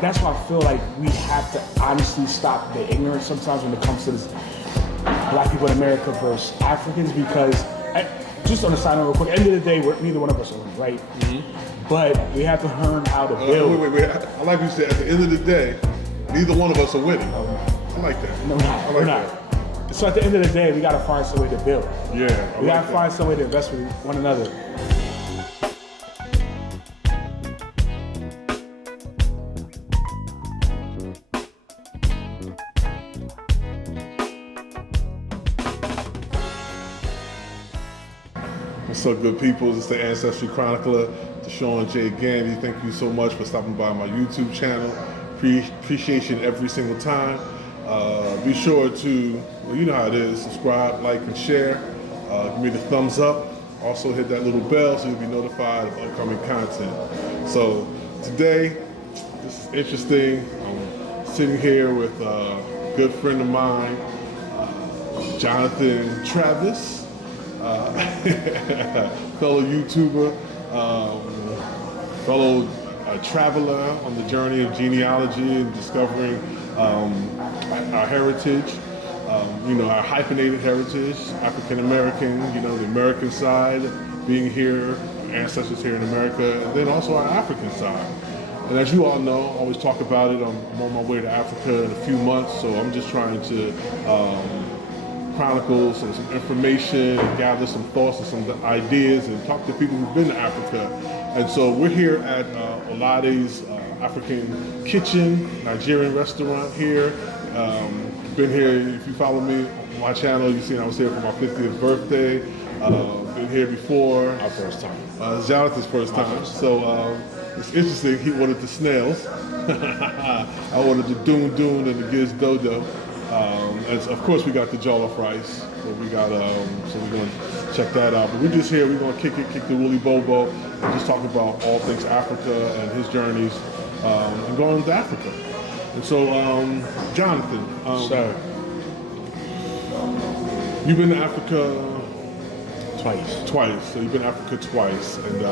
that's why I feel like we have to honestly stop the ignorance sometimes when it comes to this Black people in America versus Africans, because just on the side note real quick, at the end of the day, neither one of us are winning, right? But we have to learn how to build. Wait. I like you said, at the end of the day, neither one of us are winning. I like that. No, we're not. So at the end of the day, we gotta find some way to build. Yeah. We gotta find some way to invest with one another. What's up, good people? It's the Ancestry Chronicler, Shawn J. Gandy. Thank you so much for stopping by my YouTube channel. Appreciation every single time. Be sure to, well, you know how it is, subscribe, like, and share. Give me the thumbs up. Also hit that little bell so you'll be notified of upcoming content. So today, this is interesting. I'm sitting here with a good friend of mine, Jonathan Travis. Fellow YouTuber, fellow traveler on the journey of genealogy and discovering our heritage, our hyphenated heritage, African American, the American side, being here, ancestors here in America, and then also our African side. And as you all know, I always talk about it, I'm on my way to Africa in a few months, so I'm just trying to chronicle some information, and gather some thoughts and some ideas, and talk to people who've been to Africa. And so we're here at OLAIDE'S African Kitchen, Nigerian restaurant here. Been here, if you follow me on my channel, you've seen I was here for my 50th birthday. Been here before. Our first time. It's Jonathan's first time. So it's interesting, he wanted the snails. I wanted the doon and the giz dodo. And of course we got the jollof rice, so we got so we're gonna check that out. But we're just here, we're gonna kick the woolly bobo, and just talk about all things Africa and his journeys and going to Africa. And so, Jonathan, Sir. You've been to Africa Twice. So you've been to Africa twice, and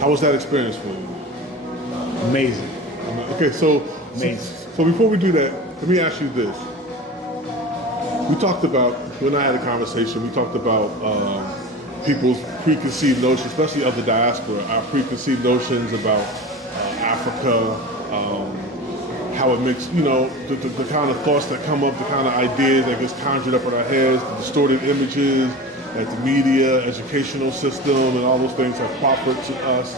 how was that experience for you? Amazing. Okay, so Amazing. So before we do that, let me ask you this. We talked about, when I had a conversation, we talked about people's preconceived notions, especially of the diaspora, our preconceived notions about Africa, how it makes, the kind of thoughts that come up, the kind of ideas that gets conjured up in our heads, the distorted images that the media, educational system, and all those things have proffered to us.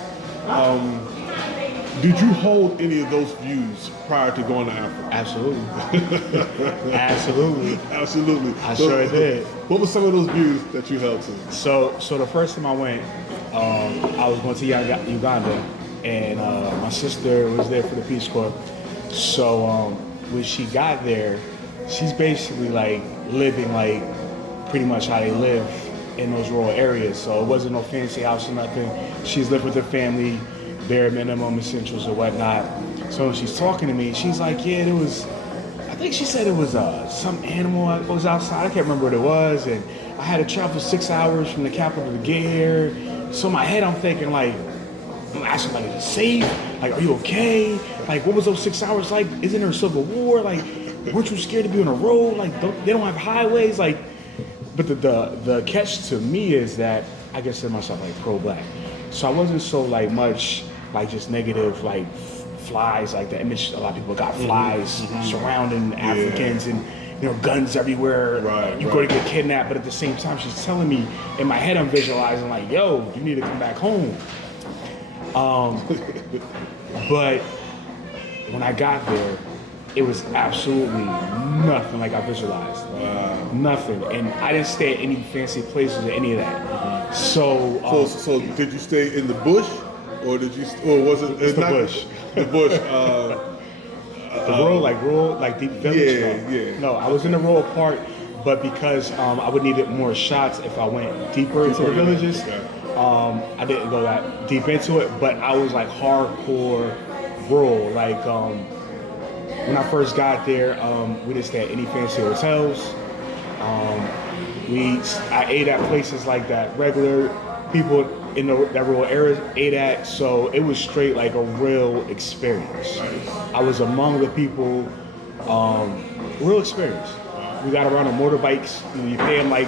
Did you hold any of those views prior to going to Africa? Absolutely. Absolutely. I sure did. What were some of those views that you held to? So the first time I went, I was going to Uganda, and my sister was there for the Peace Corps. So when she got there, she's basically like living like pretty much how they live in those rural areas. So it wasn't no fancy house or nothing. She's lived with her family, bare minimum essentials or whatnot. So when she's talking to me, she's like, yeah, it was, I think she said it was some animal that was outside. I can't remember what it was. And I had to travel 6 hours from the capital to get here. So in my head, I'm thinking like, I'm asking like, is it safe? Like, are you okay? Like, what was those 6 hours like? Isn't there a civil war? Like, weren't you scared to be on a road? Like, they don't have highways? Like, but the catch to me is that I consider myself like pro-black. So I wasn't so like much like just negative like flies, like the image. A lot of people got flies surrounding Africans and guns everywhere. Right, Go to get kidnapped, but at the same time she's telling me, in my head I'm visualizing like, yo, you need to come back home. But when I got there, it was absolutely nothing like I visualized. Nothing. And I didn't stay at any fancy places or any of that. So did you stay in the bush, or was it? It's the bush. The bush. The rural, like deep village. Yeah. No, I was in the rural part, but because I would need more shots if I went deeper into the villages. Okay. I didn't go that deep into it, but I was like hardcore rural. Like when I first got there, we didn't stay at any fancy hotels. I ate at places like that regular people in that rural area, ADAC, so it was straight like a real experience. I was among the people, real experience. We got around on motorbikes. You pay them like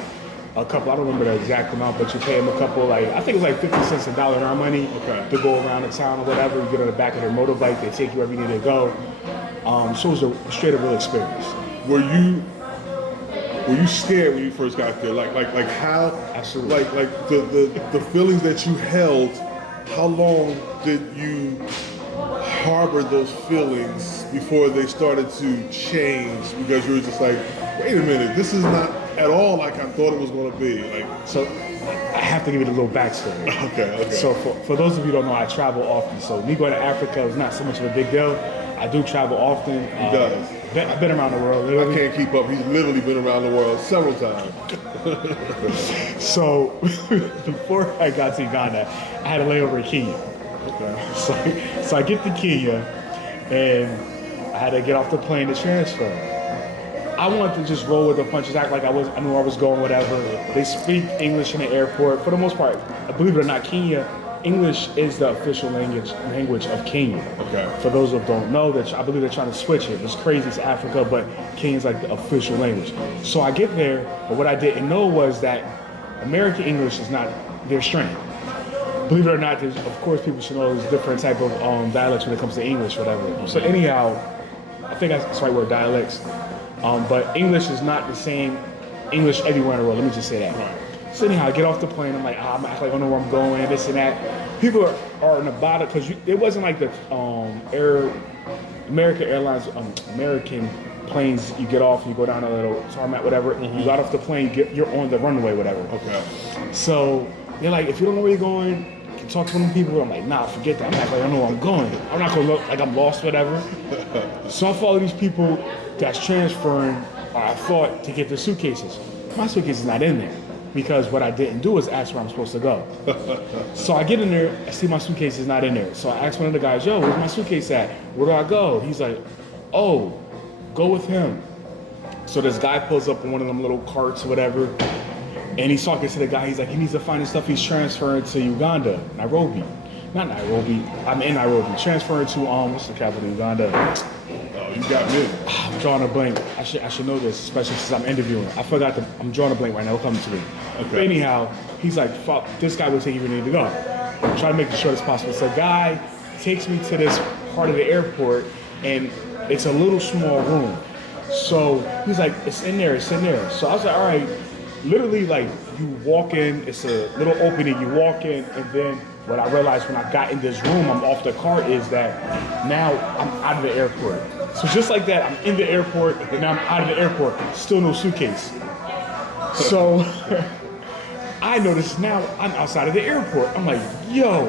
a couple, I don't remember the exact amount, but you pay them a couple, like, I think it was like 50 cents a dollar in our money to go around the town or whatever. You get on the back of their motorbike, they take you wherever you need to go. So it was a straight up real experience. Were you scared when you first got there? Like how? Absolutely. Like the feelings that you held. How long did you harbor those feelings before they started to change? Because you were just like, wait a minute, this is not at all like I thought it was going to be. Like, so I have to give you a little backstory. Okay. So for those of you who don't know, I travel often. So me going to Africa is not so much of a big deal. I do travel often. He does. I've been around the world. Literally. I can't keep up. He's literally been around the world several times. So before I got to Uganda, I had a layover in Kenya. Okay. So I get to Kenya, and I had to get off the plane to transfer. I wanted to just roll with the punches, act like I knew I was going, whatever. They speak English in the airport. For the most part, believe it or not, Kenya, English is the official language of Kenya. Okay. For those who don't know, that I believe they're trying to switch it. It's crazy, it's Africa, but Kenya's like the official language. So I get there, but what I didn't know was that American English is not their strength. Believe it or not, of course people should know there's different type of dialects when it comes to English, whatever. So anyhow, I think that's the right word, dialects. But English is not the same English everywhere in the world. Let me just say that. Right. So anyhow, I get off the plane. I'm like, I'm acting like I don't know where I'm going, this and that. People are in about it because it wasn't like the American Airlines, American planes. You get off, you go down a little tarmac, whatever. Mm-hmm. You got off the plane, you're on the runway, whatever. Okay. So they're like, if you don't know where you're going, you can talk to one of the people. I'm like, nah, forget that. I'm acting like I don't know where I'm going. I'm not gonna look like I'm lost, whatever. So I follow these people that's transferring, or I thought, to get their suitcases. My suitcase is not in there because what I didn't do is ask where I'm supposed to go. So I get in there, I see my suitcase is not in there. So I ask one of the guys, yo, where's my suitcase at? Where do I go? He's like, oh, go with him. So this guy pulls up in one of them little carts or whatever, and he's talking to the guy. He's like, he needs to find his stuff. He's transferring to Uganda, Nairobi. Not Nairobi, I'm in Nairobi. Transferring to, what's the capital of Uganda? You got me. I'm drawing a blank. I should know this, especially since I'm interviewing. I forgot I'm drawing a blank right now. It'll come to me. Okay. But anyhow, he's like, fuck, this guy will take you where you need to go. I'm trying to make it short as possible. So a guy takes me to this part of the airport, and it's a little small room. So he's like, it's in there. So I was like, all right. Literally, like, you walk in, it's a little opening, you walk in, and then what I realized when I got in this room, I'm off the cart, is that now I'm out of the airport. So just like that, I'm in the airport, and now I'm out of the airport, still no suitcase. So I notice now I'm outside of the airport. I'm like, yo,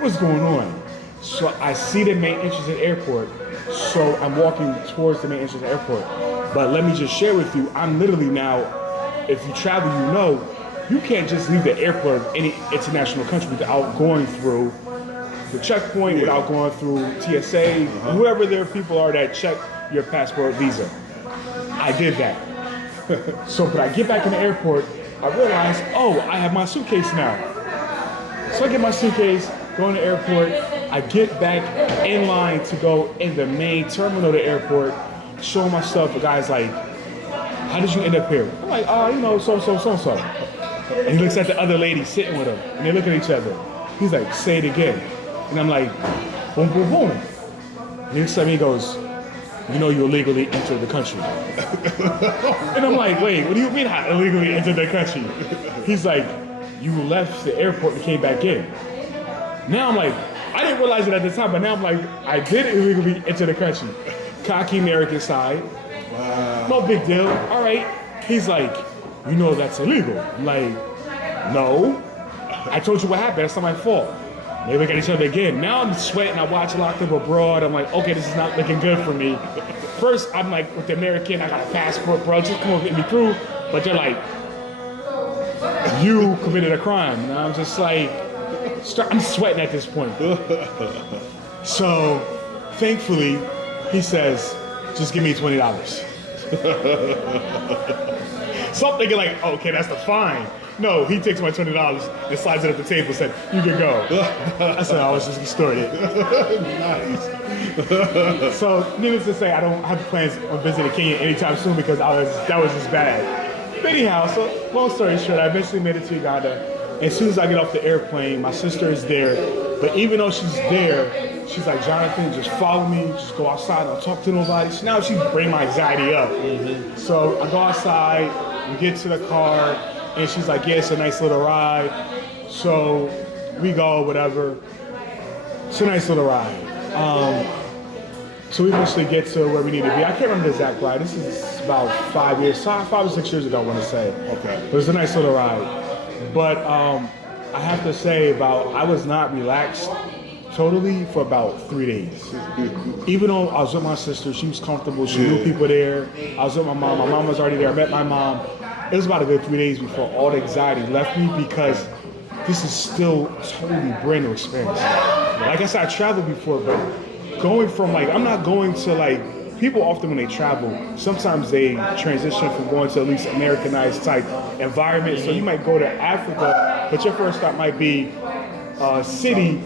what's going on? So I see the main entrance of the airport, so I'm walking towards the main entrance of the airport. But let me just share with you, I'm literally now, if you travel, you know, you can't just leave the airport of any international country without going through the checkpoint, without going through TSA, whoever their people are that check your passport, visa. I did that. So, but I get back in the airport, I realize, oh, I have my suitcase now. So I get my suitcase, go in the airport, I get back in line to go in the main terminal of the airport, show my stuff. The guy's like, how did you end up here? I'm like, you know, so. And he looks at the other lady sitting with him, and they look at each other. He's like, say it again. And I'm like, boom, boom, boom. And he looks at me and goes, you know you illegally entered the country. And I'm like, wait, what do you mean I illegally entered the country? He's like, you left the airport and came back in. Now I'm like, I didn't realize it at the time, but now I'm like, I did illegally enter the country. Cocky American side. Wow. No big deal. All right. He's like, you know that's illegal. I'm like, no. I told you what happened. That's not my fault. They look at each other again. Now I'm sweating. I watch Locked Up Abroad. I'm like, okay, this is not looking good for me. First, I'm like, with the American, I got a passport, bro. Just come over, get me through. But they're like, you committed a crime. And I'm just like, I'm sweating at this point. So, thankfully, he says, just give me $20. So I'm thinking like, okay, that's the fine. No, he takes my $20 and slides it at the table and said, you can go. I said, I was just extorted. Nice. So, needless to say, I don't have plans on visiting Kenya anytime soon because that was just bad. But anyhow, so long story short, I eventually made it to Uganda. As soon as I get off the airplane, my sister is there. But even though she's there, she's like, Jonathan, just follow me, just go outside, don't talk to nobody. So now she's bringing my anxiety up. So I go outside, we get to the car, and she's like, yeah, it's a nice little ride. So we go, whatever. It's a nice little ride. So we eventually get to where we need to be. I can't remember the exact ride. This is about 5 or 6 years ago, I want to say. Okay. But it was a nice little ride. But I have to say I was not relaxed totally for about 3 days. Even though I was with my sister, she was comfortable, she knew people there. I was with my mom was already there, I met my mom. It was about a good 3 days before all the anxiety left me because this is still totally brand new experience. Like I said, I traveled before, but going from I'm not going to people often when they travel, sometimes they transition from going to at least Americanized type environment. So you might go to Africa, but your first stop might be a city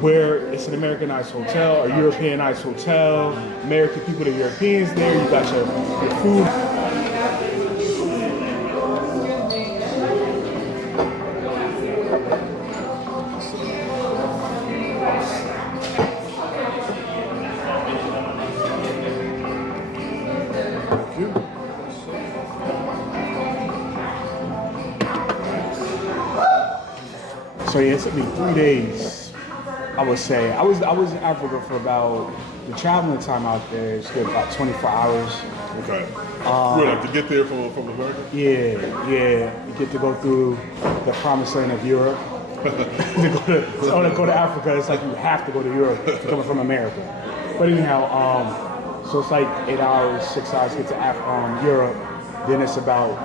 where it's an Americanized hotel or Europeanized hotel. American people, the Europeans there, you got your food. So yeah, it took me 3 days, I would say. I was in Africa for about, the traveling time out there is good, about 24 hours. Okay. Really, to get there from America? Yeah. You get to go through the promised land of Europe. to go to Africa, it's like you have to go to Europe to come from America. But anyhow, so it's like 8 hours, 6 hours to get to Europe. Then it's about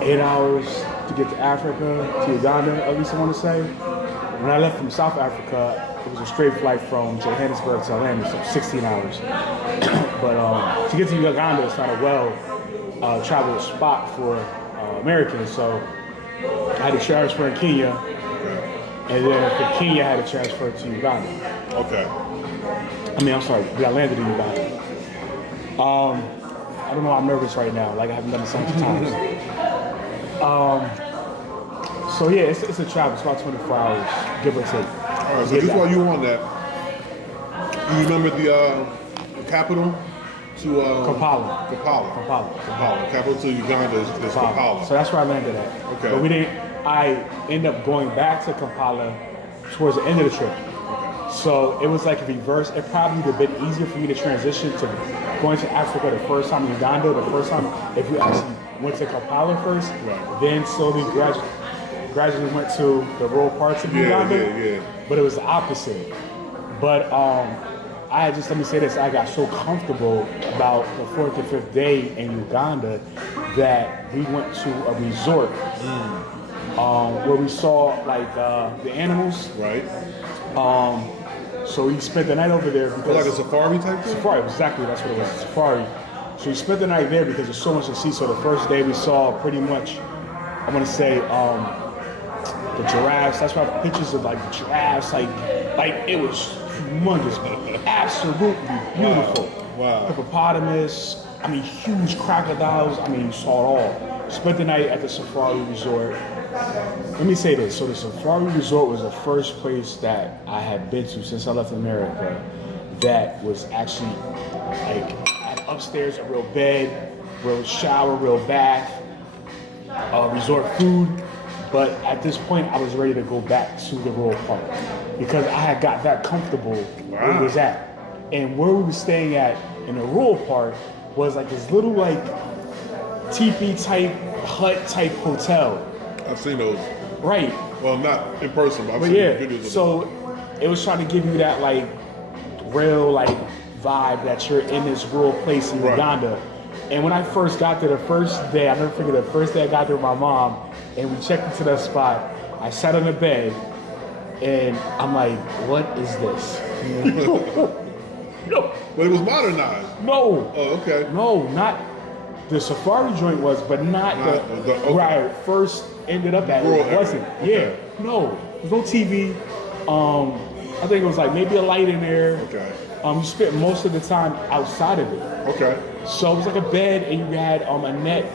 8 hours to get to Africa, to Uganda, at least I want to say. When I left from South Africa, it was a straight flight from Johannesburg to Atlanta, so 16 hours. But to get to Uganda, it's not a well-traveled spot for Americans, so I had to transfer in Kenya, and then from Kenya, I had to transfer to Uganda. Okay. I'm sorry, I landed in Uganda. I don't know, I'm nervous right now, I haven't done it so many times. So yeah, it's a travel. It's about 24 hours, give or take. All right, so just while you were on that, you remember the capital to Kampala. Kampala. Capital to Uganda is Kampala. So that's where I landed at. Okay. But I ended up going back to Kampala towards the end of the trip. Okay. So it was like a reverse. It probably would have been easier for me to transition to going to Africa the first time, Uganda the first time, if we actually went to Kampala first, then slowly gradually went to the rural parts of Uganda. But it was the opposite. But let me say this, I got so comfortable about the 4th or 5th day in Uganda that we went to a resort where we saw the animals. Right. So we spent the night over there because like a safari type thing? Safari, exactly, that's what it was, a safari. So we spent the night there because there's so much to see. So the first day we saw pretty much, I want to say, the giraffes. That's why I have pictures of the giraffes. It was humongous, absolutely beautiful. Wow. Hippopotamus. Huge crocodiles. You saw it all. Spent the night at the safari resort. Let me say this. So the safari resort was the first place that I had been to since I left America that was actually had upstairs a real bed, real shower, real bath, resort food. But at this point, I was ready to go back to the rural part because I had got that comfortable where it was at. And where we were staying at in the rural part was this little teepee type, hut type hotel. I've seen those. Right. Well, not in person, but I've seen videos of so it was trying to give you that real vibe that you're in this rural place in Uganda. And when I first got there, the first day, I never forget, the first day I got there with my mom, and we checked into that spot, I sat on the bed, and I'm like, what is this? No. But it was modernized. No. Oh, okay. No, not The safari joint was, but not the okay. where I first ended up at. It wasn't. Okay. Yeah, no, there's no TV. I think it was like maybe a light in there. Okay. You spent most of the time outside of it. Okay. So it was like a bed, and you had a net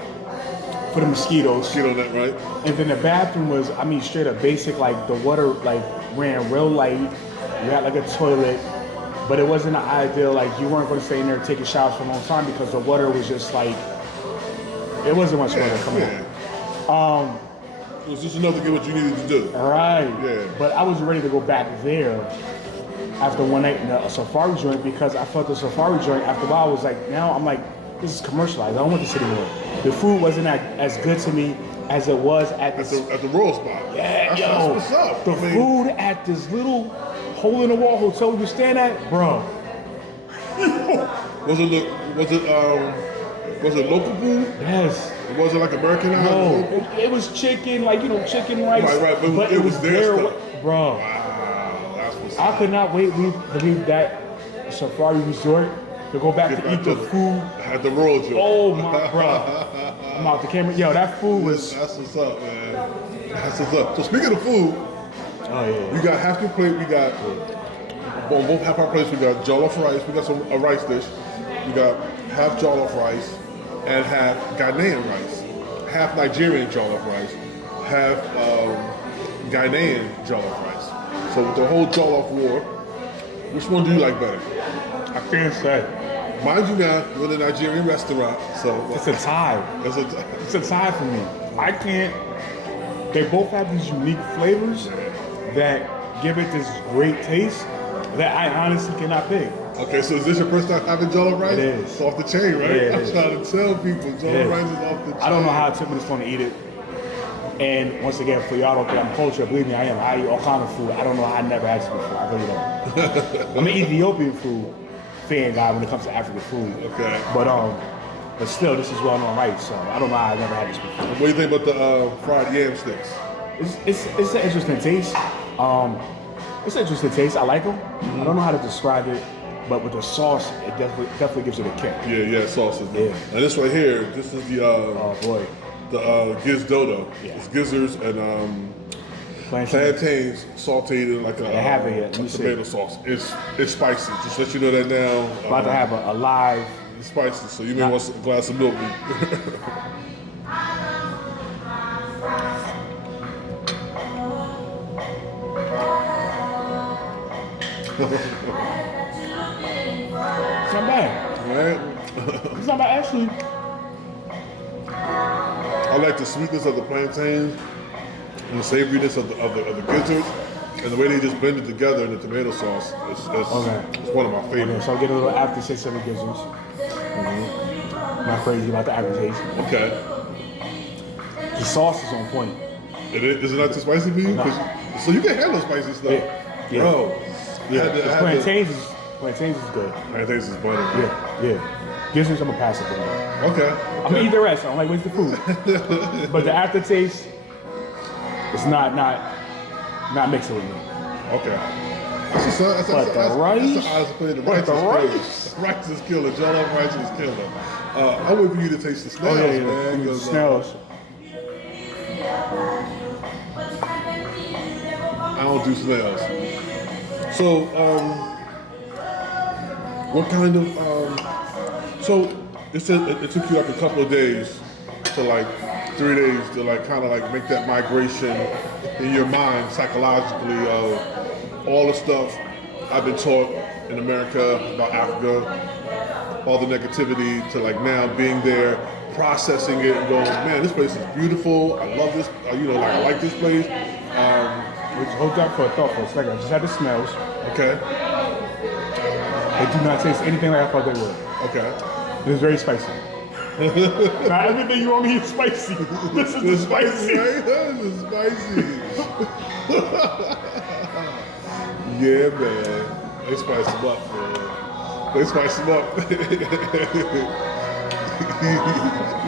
for the mosquitoes. Mosquito net, right? And then the bathroom was, I mean, straight up basic. Like the water, like ran real light. You had like a toilet, but it wasn't an ideal. Like you weren't going to stay in there and take a shower for a long time because the water was just like, it wasn't much water. Come on. It was just enough to get what you needed to do. Right. Yeah. But I was ready to go back there after one night in a safari joint because I felt the safari joint after a while was like, now I'm like, this is commercialized. I don't want this anymore. The food wasn't as good to me as it was at the royal spot. Yeah, that's what's up. The food at this little hole in the wall hotel we were staying at, bro. Was it local food? Yes. Was it like American? No, it was chicken, like chicken rice. Right. But it was their stuff. bro. Wow, that's what's I could not wait to leave that safari resort to go back to eat the food at the Royal Joint. Oh my bro. I'm out the camera. Yo, that food was. That's what's up, man. That's what's up. So speaking of food, we got half your plate. We got on both half our plates. We got jollof rice. We got a rice dish. We got half jollof rice and half Ghanaian rice. Half Nigerian jollof rice. Half Ghanaian jollof rice. So with the whole jollof war, which one do you like better? I can't say. Mind you now, we're in a Nigerian restaurant, so it's a tie. It's a tie for me. I can't. They both have these unique flavors that give it this great taste that I honestly cannot pick. Okay, so is this your first time having jollof rice? It is. It's off the chain, right? Yeah, I'm trying to tell people jollof rice is off the chain. I don't know how it took me this long to eat it. And once again, for y'all don't think I'm cultured, believe me, I am. I eat all kind of food. I don't know how I never had this before. I really don't. I'm an Ethiopian food fan guy when it comes to African food. Okay. But still, this is well known rice, so I don't know how I never had this before. What do you think about the fried yam sticks? It's an interesting taste. It's an interesting taste. I like them. I don't know how to describe it, but with the sauce, it definitely gives it a kick. Yeah, sauces. Yeah. And this right here, this is the oh boy, the giz dodo. Yeah. It's gizzards and plantains sauteed in like a tomato sauce. It's spicy. Just let you know that now. About to have a live. It's spicy, so you may want a glass of milk. It's not bad. Right? It's not bad, actually. I like the sweetness of the plantains and the savoriness of the gizzards, and the way they just blend it together in the tomato sauce. It's one of my favorites. Okay, so I'll get a little aftertaste of the gizzards. Not crazy about the aftertaste. Okay. The sauce is on point. Is it not too spicy for you? No. So you can handle spicy stuff. Yeah. Bro. Yeah. Plantains is good. Plantains is butter. Yeah. Gizzards, I'm a pass it. Okay. I'm gonna eat the rest. I don't like waste the food. But the aftertaste, it's not mixing with me. Okay. But the rice? The rice is killer. Jollof rice is killer. I wait for you to taste the snails, man. The snails. I don't do snails. So, what kind of, so it said it took you like a couple of days to like 3 days to like kind of like make that migration in your mind psychologically of all the stuff I've been taught in America about Africa, all the negativity to like now being there, processing it and going, man, this place is beautiful. I love this, I like this place. Hold that for a thought for a second. I just had the smells. Okay. They do not taste anything like I thought they would. Okay. It is very spicy. Now, everything you want me is spicy. This is the spicy. Right? This is spicy. Yeah, man. They spice them up, man. They spice them up.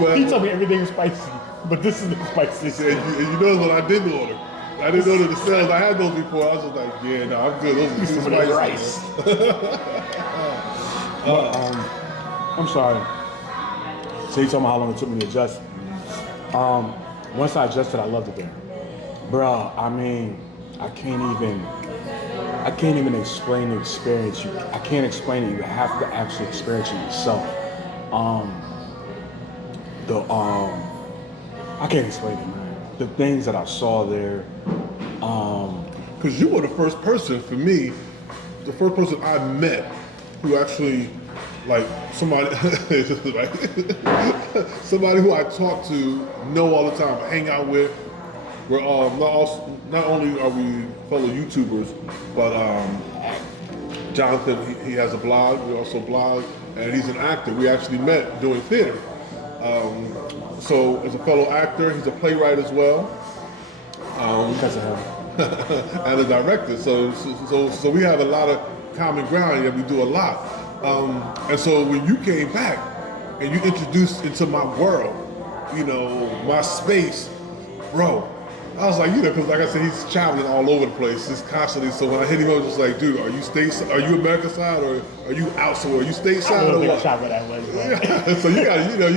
Well, He told me everything is spicy, but this is the spiciest. and you know what I didn't order? I didn't order the snails. I had those before. I was just like, yeah, no, I'm good. Those are too spicy. Rice. I'm sorry. So you talking about how long it took me to adjust? Once I adjusted, I loved it there, bro. I mean, I can't even explain the experience. I can't explain it. You have to actually experience it yourself. I can't explain it, man. The things that I saw there. Because you were the first person for me, the first person I met who actually, like somebody, like, somebody who I talk to, know all the time, hang out with. We're not only are we fellow YouTubers, but Jonathan, he has a blog. We also blog, and he's an actor. We actually met doing theater. So as a fellow actor, he's a playwright as well. Because of him. And a director. So we have a lot of common ground, and we do a lot. And so when you came back and you introduced into my world, you know, my space, bro, I was like, you know, because like I said, he's traveling all over the place, just constantly. So when I hit him, I was just like, dude, are you American side or are you out somewhere? Are you stateside or what? So you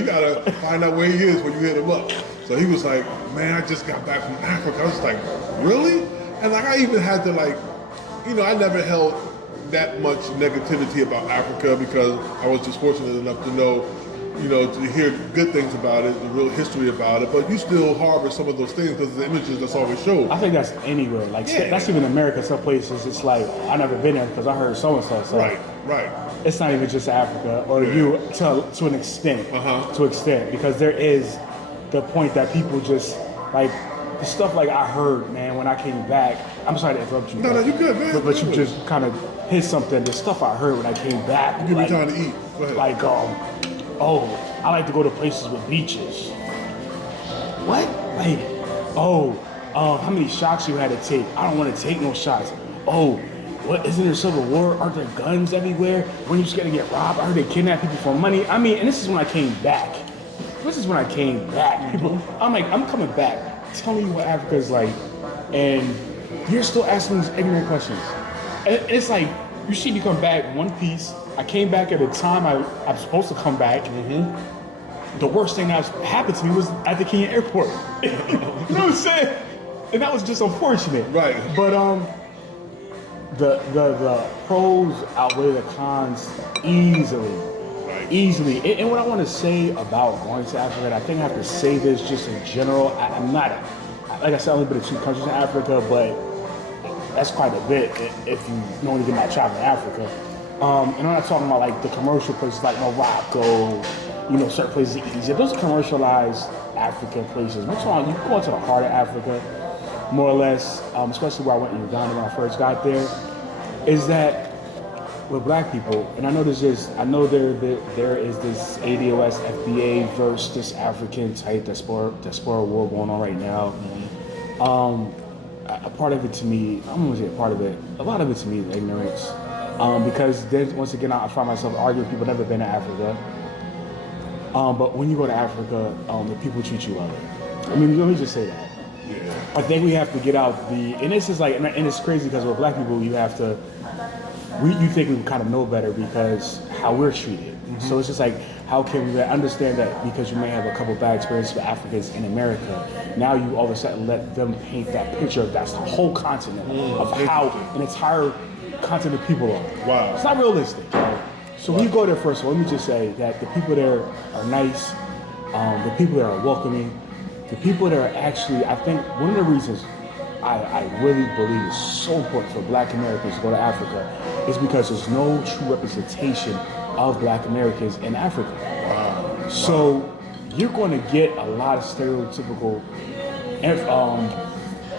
gotta find out where he is when you hit him up. So he was like, man, I just got back from Africa. I was like, really? And like I even had to like, you know, I never held that much negativity about Africa because I was just fortunate enough to know, you know, to hear good things about it, the real history about it, but you still harbor some of those things because the images that's always showed. I think that's anywhere. Like, that's even America. Some places, it's like, I never been there because I heard so-and-so. So right. It's not even just Africa or you to an extent. To an extent. Because there is the point that people just, like, the stuff like I heard, man, when I came back. I'm sorry to interrupt you. No, you're good, man. But you just kind of hit something. The stuff I heard when I came back. Give me time to eat. Go ahead. Like, oh, I like to go to places with beaches. What? Like, how many shots you had to take? I don't want to take no shots. Oh, what? Isn't there civil war? Aren't there guns everywhere? When you just gonna get robbed? I heard they kidnap people for money. I mean, and this is when I came back. People, I'm like, I'm coming back. Tell me what Africa is like, and you're still asking these ignorant questions. And it's like, you see me come back one piece. I came back at a time I'm supposed to come back. The worst thing that happened to me was at the Kenyan airport. You know what I'm saying? And that was just unfortunate. Right. But the pros outweigh the cons easily. Easily. And what I want to say about going to Africa, and I think I have to say this just in general. I'm not, like I said, I've only been to 2 countries in Africa, but that's quite a bit if you only get my travel in Africa. And I'm not talking about like the commercial places like Morocco, you know, certain places in Egypt. Those are commercialized African places. We're talking, you go into the heart of Africa, more or less, especially where I went in Uganda when I first got there, is that with black people, and I know there is this ADOS, FBA versus this African type diaspora war going on right now. A part of it to me, I'm gonna say a part of it, a lot of it to me is ignorance. Because then once again, I find myself arguing with people who've never been to Africa. But when you go to Africa, the people treat you well. I mean, let me just say that. Yeah. I think we have to get out and this is like, and it's crazy because with black people, you have to, you think we kind of know better because how we're treated. So it's just like, how can we understand that because you may have a couple bad experiences with Africans in America, now you all of a sudden let them paint that picture of that's the whole continent of how an entire continent of people are. Wow. It's not realistic. So when you go there, first of all, let me just say that the people there are nice, the people there are welcoming, the people there are actually, I think one of the reasons I really believe is so important for black Americans to go to Africa is because there's no true representation of black Americans in Africa. Wow. So you're going to get a lot of stereotypical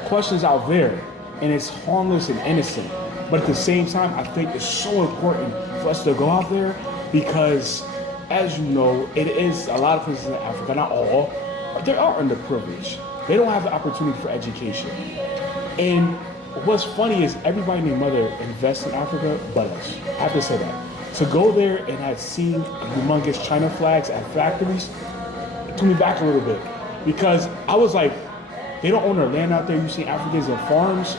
questions out there, and it's harmless and innocent. But at the same time, I think it's so important for us to go out there because, as you know, it is a lot of places in Africa, not all, but they are underprivileged. They don't have the opportunity for education. And what's funny is everybody and their mother invests in Africa but us. I have to say that. To go there and have seen humongous China flags at factories, it took me back a little bit. Because I was like, they don't own their land out there. You see Africans in farms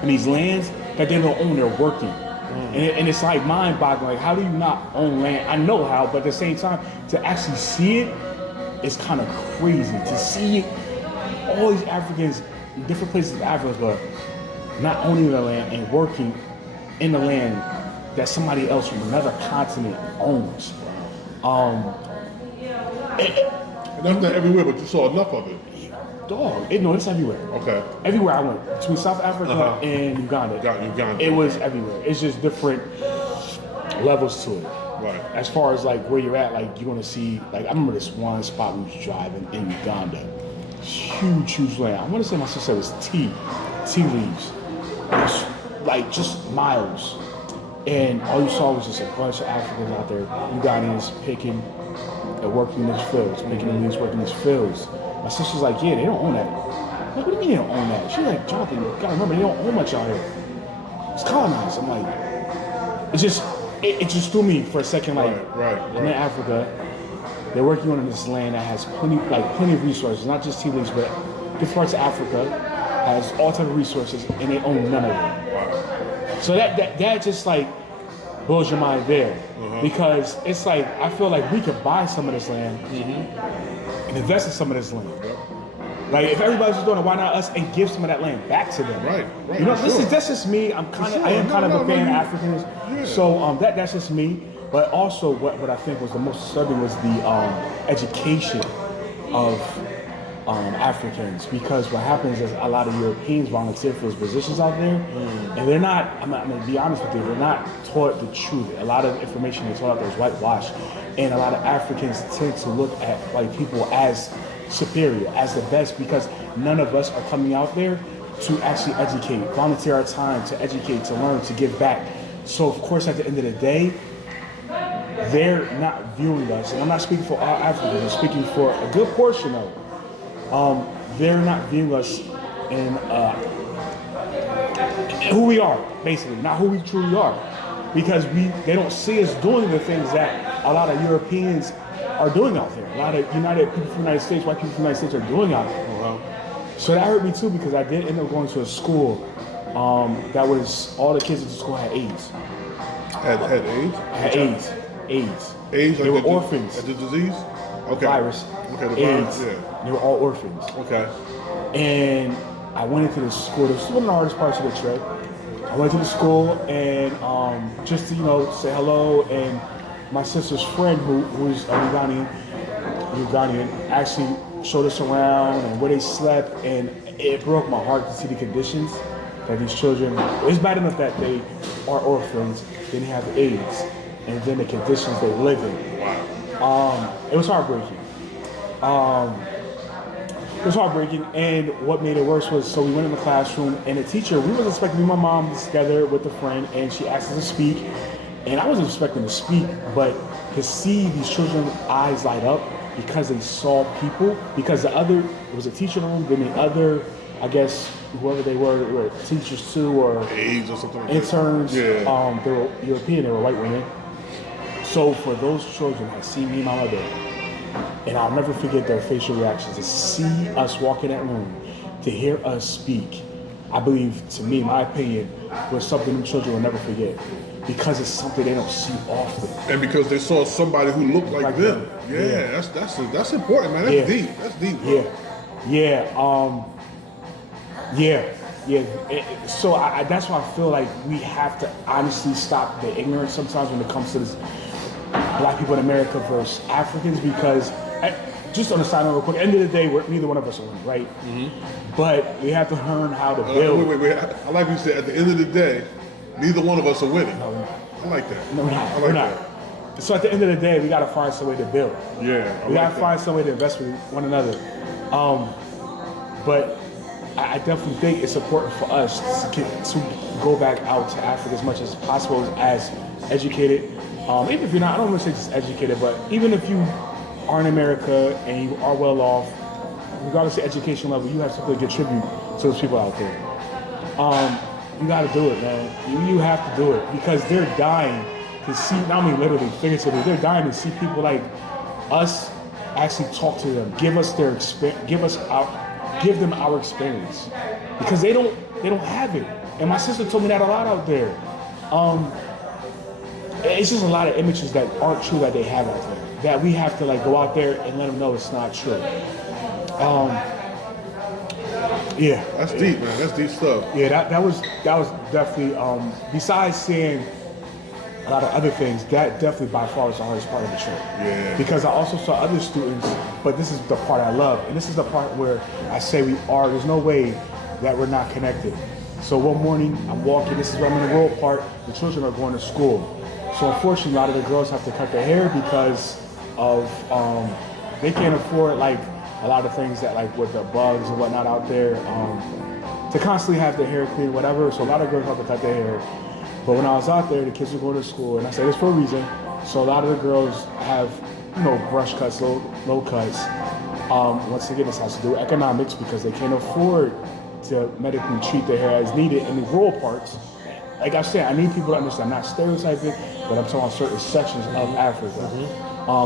and these lands that they don't own, they're working. And it's like mind-boggling. Like, how do you not own land? I know how, but at the same time, to actually see it, it's kind of crazy. To see all these Africans in different places of Africa not owning the land and working in the land that somebody else from another continent owns. And that's not everywhere, but you saw enough of it. Dog, no, it's everywhere. Okay. Everywhere I went, between South Africa and Uganda. Got Uganda. It was everywhere. It's just different levels to it. Right. As far as like where you're at, like you're gonna see, like I remember this one spot we was driving in Uganda. Huge land. I want to say my sister said it was tea leaves. It was like just miles. And all you saw was just a bunch of Africans out there, Ugandans picking and working in these fields, picking the leaves, working these fields. My sister's like, yeah, they don't own that. I'm like, what do you mean they don't own that? She's like, Jonathan, you gotta remember, they don't own much out here. It's colonized. I'm like, it just threw me for a second, like, right. I'm in Africa, they're working on this land that has plenty of resources, not just tea leaves, but different parts of Africa has all types of resources, and they own none of them. Wow. So that just like blows your mind there, because it's like I feel like we could buy some of this land and invest in some of this land. Like if everybody's just doing it, why not us and give some of that land back to them? Right. You know, that's just me. I am kind of a fan of Africans, so that's just me. But also, what I think was the most disturbing was the education of Africans, because what happens is a lot of Europeans volunteer for those positions out there, and they're not. I'm gonna be honest with you, they're not taught the truth. A lot of information they're taught out there is whitewashed, and a lot of Africans tend to look at white people as superior, as the best, because none of us are coming out there to actually educate, volunteer our time to educate, to learn, to give back. So of course, at the end of the day, they're not viewing us, and I'm not speaking for all Africans, I'm speaking for a good portion of it. They're not viewing us in who we are, basically, not who we truly are, because they don't see us doing the things that a lot of Europeans are doing out there. A lot of people from the United States, white people from the United States are doing out there. So that hurt me too, because I did end up going to a school that was, all the kids at the school had AIDS. Had AIDS? Had AIDS. AIDS. AIDS? They were orphans. The disease? Okay. Virus. Okay, the AIDS. virus, yeah. They were all orphans. Okay. And I went into the school. This was one of the hardest parts of the trip. I went to the school and just to, say hello. And my sister's friend, who's a Ugandan, actually showed us around and where they slept. And it broke my heart to see the conditions that these children. It's bad enough that they are orphans, then they have AIDS, and then the conditions they live in. Wow. It was heartbreaking. And what made it worse was, so we went in the classroom, and the teacher, we wasn't expecting, me and my mom was together with a friend, and she asked us to speak, and I wasn't expecting to speak, but to see these children's eyes light up because they saw people, because it was a teacher in the room, then the other, I guess, whoever they were teachers too, or AIDS or something like interns, that. Yeah. they were European, they were white women. So for those children that see me and my mother, and I'll never forget their facial reactions, to see us walk in that room, to hear us speak, I believe, to me, my opinion, was something them children will never forget, because it's something they don't see often. And because they saw somebody who looked like them. Yeah. That's important, man. That's deep. That's deep, bro. So that's why I feel like we have to honestly stop the ignorance sometimes when it comes to this Black people in America versus Africans, because just on the side note real quick, at the end of the day, neither one of us are winning, right? But we have to learn how to build. Wait. I like what you said. At the end of the day, neither one of us are winning. No, we're not. I like that. No, we're not. I like We're that. not. So at the end of the day, we got to find some way to build. Yeah. We got to find some way to invest with one another. But I definitely think it's important for us to go back out to Africa as much as possible, as educated. Even if you're not, I don't want to say just educated, but even if you are in America and you are well off, regardless of education level, you have something to contribute to those people out there. You got to do it, man. You have to do it, because they're dying to see, not only literally, figuratively, they're dying to see people like us actually talk to them, give us their experience, give them our experience, because they don't have it. And my sister told me that a lot out there. it's just a lot of images that aren't true that they have out there. That we have to like go out there and let them know it's not true. Yeah, That's deep, man. That's deep stuff. yeah. That was definitely. Besides seeing a lot of other things, that definitely by far was the hardest part of the trip. Yeah. Because I also saw other students, but this is the part I love, and this is the part where I say we are. There's no way that we're not connected. So one morning I'm walking. This is where I'm in the rural part. The children are going to school. So unfortunately, a lot of the girls have to cut their hair because of they can't afford like a lot of things that like with the bugs and whatnot out there to constantly have their hair clean, whatever. So a lot of girls have to cut their hair. But when I was out there, the kids were going to school, and I say this for a reason. So a lot of the girls have, brush cuts, low cuts. Once again, this has to do with economics because they can't afford to medically treat their hair as needed in the rural parts. Like I said, I need people to understand. I'm not stereotyping, but I'm talking about certain sections of Africa.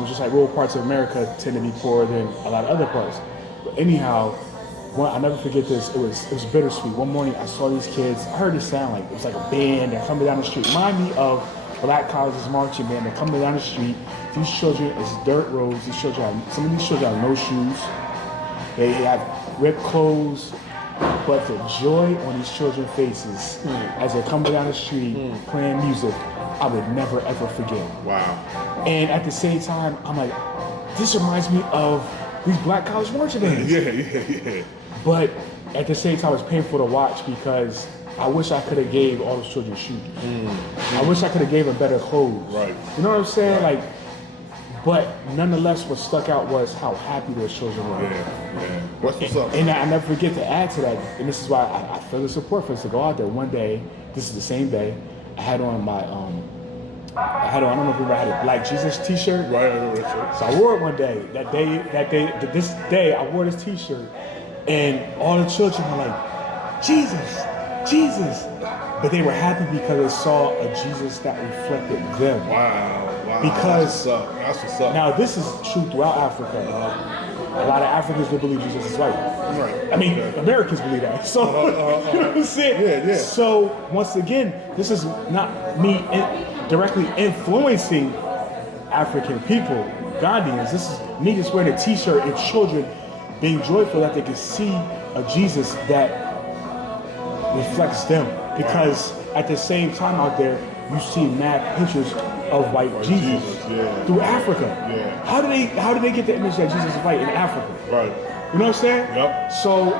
Just like rural parts of America tend to be poorer than a lot of other parts. But anyhow, I'll never forget this. It was bittersweet. One morning I saw these kids. I heard it sound like it was like a band. They're coming down the street. Remind me of Black College's marching band. They're coming down the street. These children, it's dirt roads. Some of these children have no shoes. They have ripped clothes. But the joy on these children's faces as they're coming down the street playing music, I would never ever forget. Wow. And at the same time, I'm like, this reminds me of these Black College marching bands. Yeah. But at the same time, it's painful to watch because I wish I could have gave all those children shoes. I wish I could have gave them better clothes. Right. You know what I'm saying? Like, but nonetheless, what stuck out was how happy those children were. Yeah. What's up? And I never forget to add to that, and this is why I feel the support for us to go out there. One day, this is the same day, I had on my, I don't know if you ever had a Black Jesus t-shirt. Right, I remember that shirt. So I wore it one day. This day, I wore this t-shirt, and all the children were like, Jesus. But they were happy because they saw a Jesus that reflected them. Wow. Because that's what's up. now this is true throughout Africa. A lot of Africans will believe Jesus is white. Right. I mean, Americans believe that. So, you know what I'm saying? Yeah. So, once again, this is not me directly influencing African people, Ghanaians. This is me just wearing a t-shirt and children being joyful that they can see a Jesus that reflects them. Because at the same time out there, you see mad pictures of white Jesus through Africa. Yeah. How do they get the image that Jesus is white in Africa? Right. You know what I'm saying? Yep. So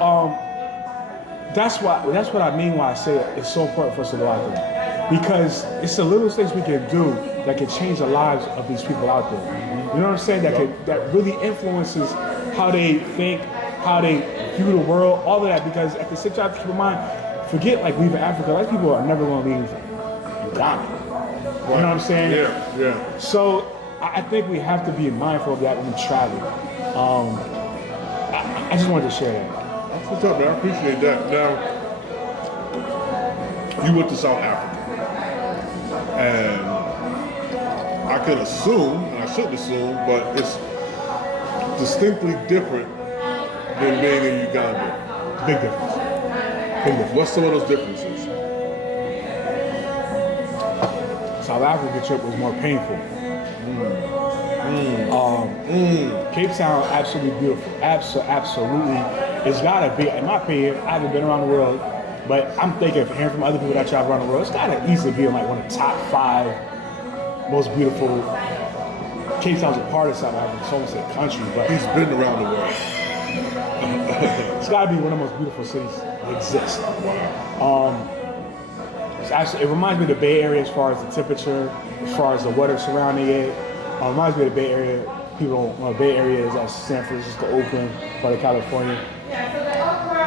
that's what I mean when I say it's so important for us to go out there. Because it's the little things we can do that can change the lives of these people out there. You know what I'm saying? That really influences how they think, how they view the world, all of that. Because at the same time, keep in mind, forget like leaving Africa. Like people are never going to leave Uganda. You know what I'm saying? Yeah. So I think we have to be mindful of that when we travel. I just wanted to share that. That's what's up, man. I appreciate that. Now, you went to South Africa, and I could assume, and I shouldn't assume, but it's distinctly different than being in Uganda. Big difference. What's some of those differences? South Africa trip was more painful. Cape Town, absolutely beautiful. Absolutely. It's gotta be, in my opinion, I haven't been around the world, but I'm thinking, hearing from other people that travel around the world, it's gotta easily be in like one of the top 5 most beautiful. Cape Town's a part of South Africa, it's almost a country, but He's been around the world. it's gotta be one of the most beautiful cities that exist. Wow. It reminds me of the Bay Area as far as the temperature, as far as the weather surrounding it. It reminds me of the Bay Area. People don't know Bay Area is as San Francisco, Oakland, part of California.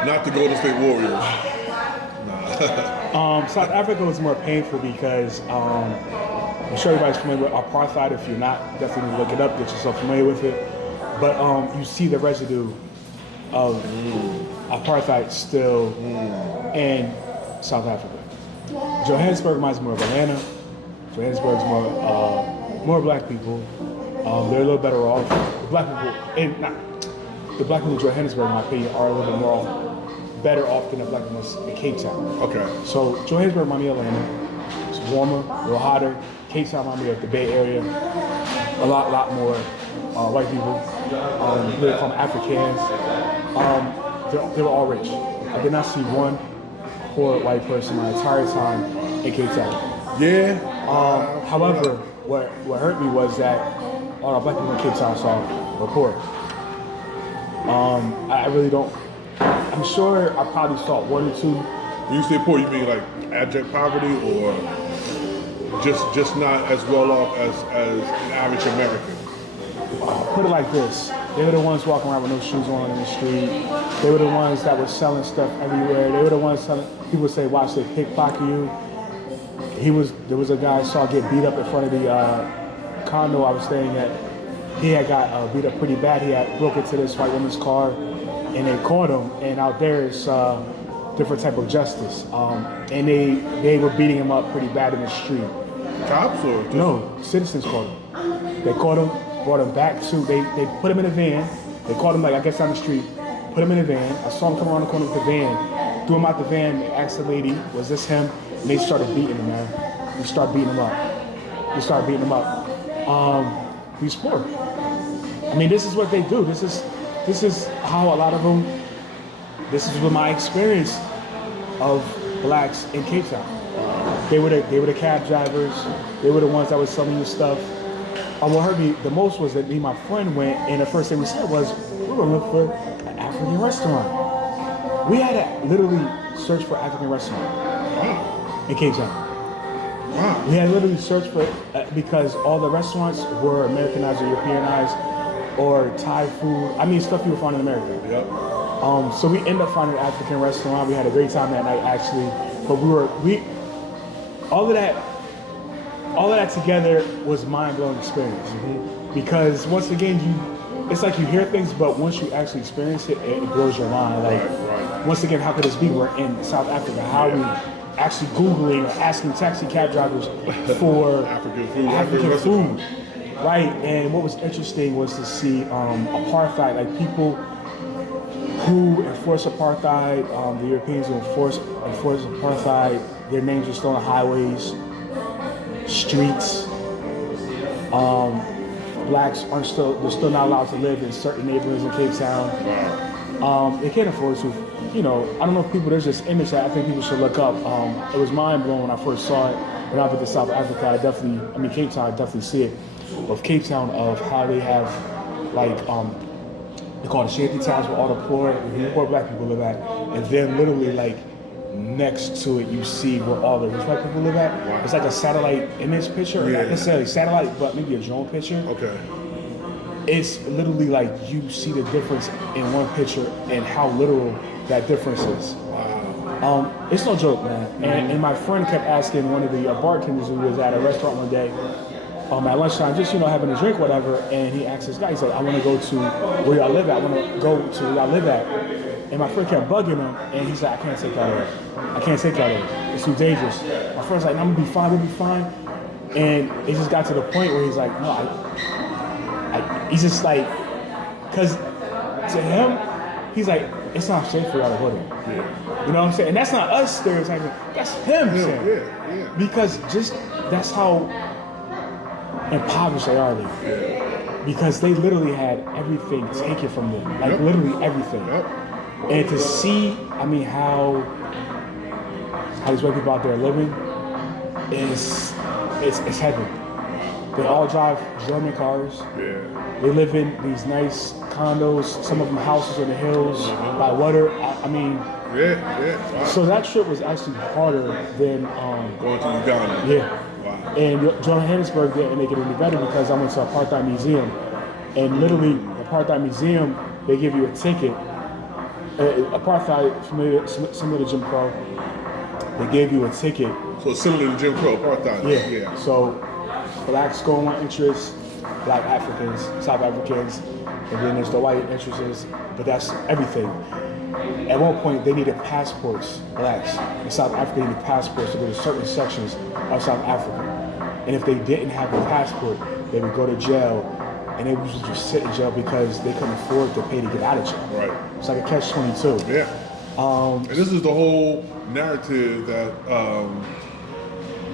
Not the Golden State Warriors. South Africa was more painful because I'm sure everybody's familiar with apartheid. If you're not, definitely look it up, get yourself familiar with it. But you see the residue of apartheid still in South Africa. Johannesburg reminds me more of Atlanta. Johannesburg's more black people. They're a little better off. The black people in Johannesburg, in my opinion, are a little bit more better off than the black people in Cape Town. Okay. So Johannesburg reminds me of Atlanta. It's warmer, a little hotter. Cape Town reminded me of the Bay Area. A lot more white people. They call them Africans. They were all rich. I did not see one poor white person my entire time in Cape Town. Yeah. However, what hurt me was that all the black people in Cape Town saw were poor. I really don't. I'm sure I probably saw one or two. When you say poor, you mean like abject poverty, or just not as well off as an average American? Put it like this: they were the ones walking around with no shoes on in the street. They were the ones that were selling stuff everywhere. They were the ones selling. People would say, "Watch, they pickpocket you." There was a guy I saw get beat up in front of the condo I was staying at. He had got beat up pretty bad. He had broke into this white woman's car, and they caught him. And out there is different type of justice. And they were beating him up pretty bad in the street. Cops or just... No, citizens caught him. They caught him, brought him back to. They put him in a van. They caught him like I guess down the street. Put him in a van. I saw him come around the corner with the van. Threw him out the van. They asked the lady, "Was this him?" And they started beating him, man. They started beating him up. He's poor. I mean, this is what they do. This is how a lot of them. This is what my experience of blacks in Cape Town. They were the cab drivers. They were the ones that were selling you stuff. What hurt me the most was that me and my friend went, and the first thing we said was, "We were looking for an African restaurant." We had to literally search for African restaurant in Cape Town. Wow. We had literally searched for because all the restaurants were Americanized or Europeanized or Thai food. I mean, stuff you would find in America. Yep. So we ended up finding an African restaurant. We had a great time that night, actually. But all of that together was mind-blowing experience. Because once again, it's like you hear things, but once you actually experience it, it blows your mind. Like, right. Once again, how could this be? We're in South Africa. How are we actually Googling or asking taxi cab drivers for African food? Right, and what was interesting was to see apartheid, like people who enforce apartheid, the Europeans who enforce apartheid, their names are still on highways, streets. Blacks they're still not allowed to live in certain neighborhoods in Cape Town. They can't afford to, I don't know if there's this image that I think people should look up. It was mind-blowing when I first saw it. When I went to South Africa, Cape Town, I definitely see it. Of Cape Town, of how they have, like, they call it shanty towns where all the poor black people live at. And then literally, like, next to it, you see where all the rich white people live at. It's like a satellite image picture, or not necessarily satellite, but maybe a drone picture. Okay. It's literally like you see the difference in one picture and how literal that difference is. Wow. It's no joke, man. And my friend kept asking one of the bartenders who was at a restaurant one day, at lunchtime, just having a drink, whatever, and he asked this guy, he said, "I want to go to where y'all live at. I want to go to where y'all live at." And my friend kept bugging him, and he's like, "I can't take that over. I can't take that over. It's too dangerous." My friend's like, "No, I'm gonna be fine. We'll be fine." And it just got to the point where he's like, "No, he's just like, because to him, he's like, it's not safe for y'all to go there." Yeah. You know what I'm saying? And that's not us stereotyping. That's him saying. Yeah. Because that's how impoverished they are there. Because they literally had everything taken from them. Like literally everything. Yep. And to see, how these white people out there are living it's heaven. They all drive German cars. Yeah. They live in these nice condos, some of them houses in the hills by water. Yeah. So that trip was actually harder than Going to Uganda. Yeah. Wow. And Johannesburg didn't make it any better because I went to Apartheid Museum. And literally, Apartheid Museum, they give you a ticket. Apartheid, similar to Jim Crow, they gave you a ticket. So similar to Jim Crow, apartheid. Yeah. So blacks go on interests, black Africans, South Africans, and then there's the white interests, but that's everything. At one point, they needed passports, blacks in South Africa needed passports to go to certain sections of South Africa. And if they didn't have a passport, they would go to jail, and they would just sit in jail because they couldn't afford to pay to get out of jail. Right. It's like a catch-22. Yeah. And this is the whole narrative that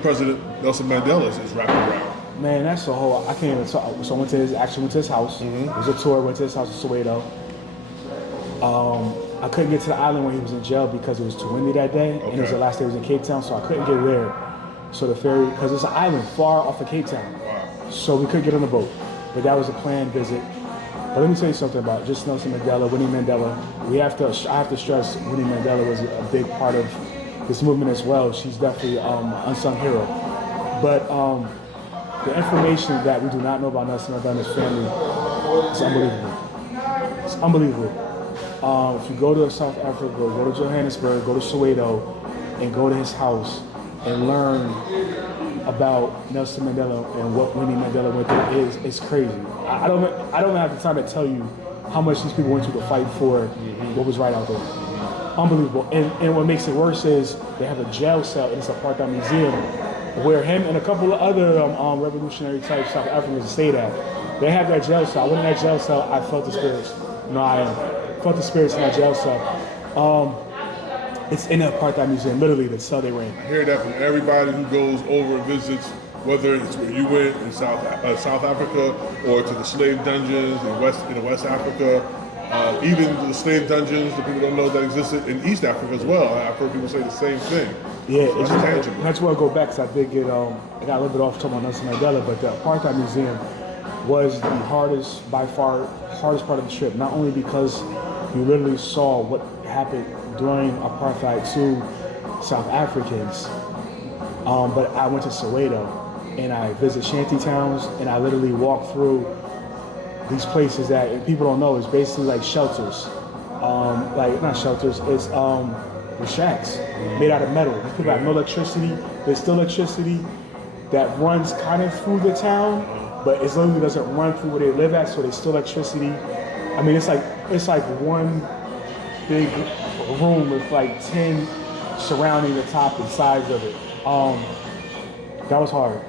President Nelson Mandela is wrapped around. Man, that's a whole. I can't even talk. So I went to his house. It was a tour. Went to his house in Soweto. I couldn't get to the island when he was in jail because it was too windy that day, and it was the last day he was in Cape Town, so I couldn't get there. So the ferry, because it's an island far off of Cape Town, so we couldn't get on the boat. But that was a planned visit. But let me tell you something about just Nelson Mandela, Winnie Mandela. I have to stress Winnie Mandela was a big part of this movement as well. She's definitely an unsung hero. But the information that we do not know about Nelson Mandela and his family is unbelievable. It's unbelievable. If you go to South Africa, go to Johannesburg, go to Soweto, and go to his house and learn about Nelson Mandela and what Winnie Mandela went through, it's crazy. I don't have the time to tell you how much these people went through to fight for what was right out there. Unbelievable. And what makes it worse is they have a jail cell in this apartheid museum where him and a couple of other revolutionary type South Africans stayed at. They have that jail cell. I went in that jail cell, I felt the spirits. No, I felt the spirits in that jail cell. It's in the apartheid museum, literally the cell they were in. I hear that from everybody who goes over and visits, whether it's where you went in South Africa or to the slave dungeons in West Africa, even the slave dungeons that people don't know that existed in East Africa as well. I've heard people say the same thing. Yeah, so it's tangible. That's where I go back, because I did get, I got a little bit off talking about Nelson Mandela, but the apartheid museum was the by far hardest part of the trip, not only because you literally saw what happened during apartheid to South Africans, but I went to Soweto and I visited shanty towns and I literally walked through these places that people don't know is basically like shelters, like not shelters, it's shacks made out of metal. These people have no electricity. There's still electricity that runs kind of through the town, but it literally doesn't run through where they live at, so there's still electricity. I mean, it's like one big room with like 10 surrounding the top and sides of it. That was hard.